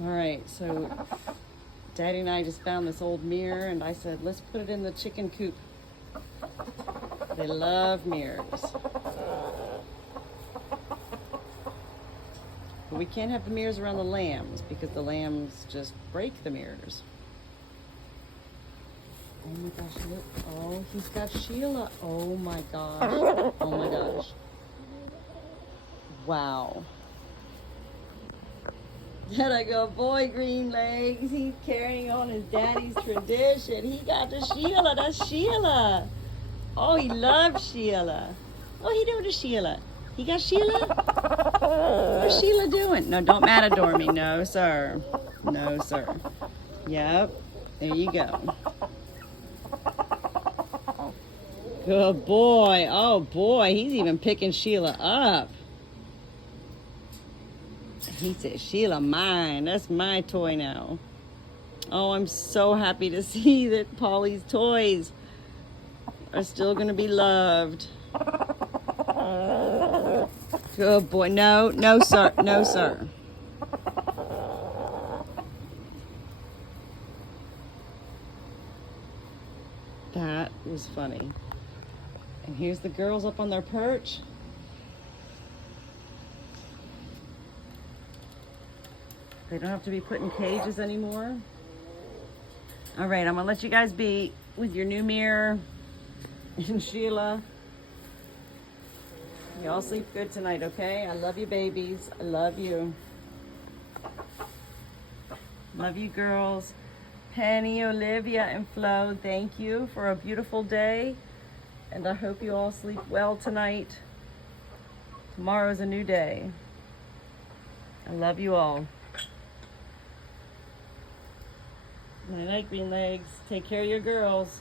All right, so Daddy and I just found this old mirror, and I said, let's put it in the chicken coop. They love mirrors. But we can't have the mirrors around the lambs because the lambs just break the mirrors. Oh my gosh, look. Oh, he's got Sheila. Oh my gosh. Oh my gosh. Wow. Then I go, boy, green legs. He's carrying on his daddy's tradition. He got the Sheila. That's Sheila. Oh, he loves Sheila. What he doing to Sheila? He got Sheila? What's Sheila doing? No, don't matador me. No, sir. No, sir. Yep. There you go. Good boy. Oh, boy. He's even picking Sheila up. He said, Sheila, mine. That's my toy now. Oh, I'm so happy to see that Paulie's toys are still going to be loved. Good boy. No, no, sir. No, sir. That was funny. And here's the girls up on their perch. They don't have to be put in cages anymore. All right, I'm gonna let you guys be with your new mirror and Sheila. Y'all sleep good tonight, okay? I love you, babies. I love you. Love you, girls. Penny, Olivia, and Flo, thank you for a beautiful day. And I hope you all sleep well tonight. Tomorrow's a new day. I love you all. Night, night, green legs. Take care of your girls.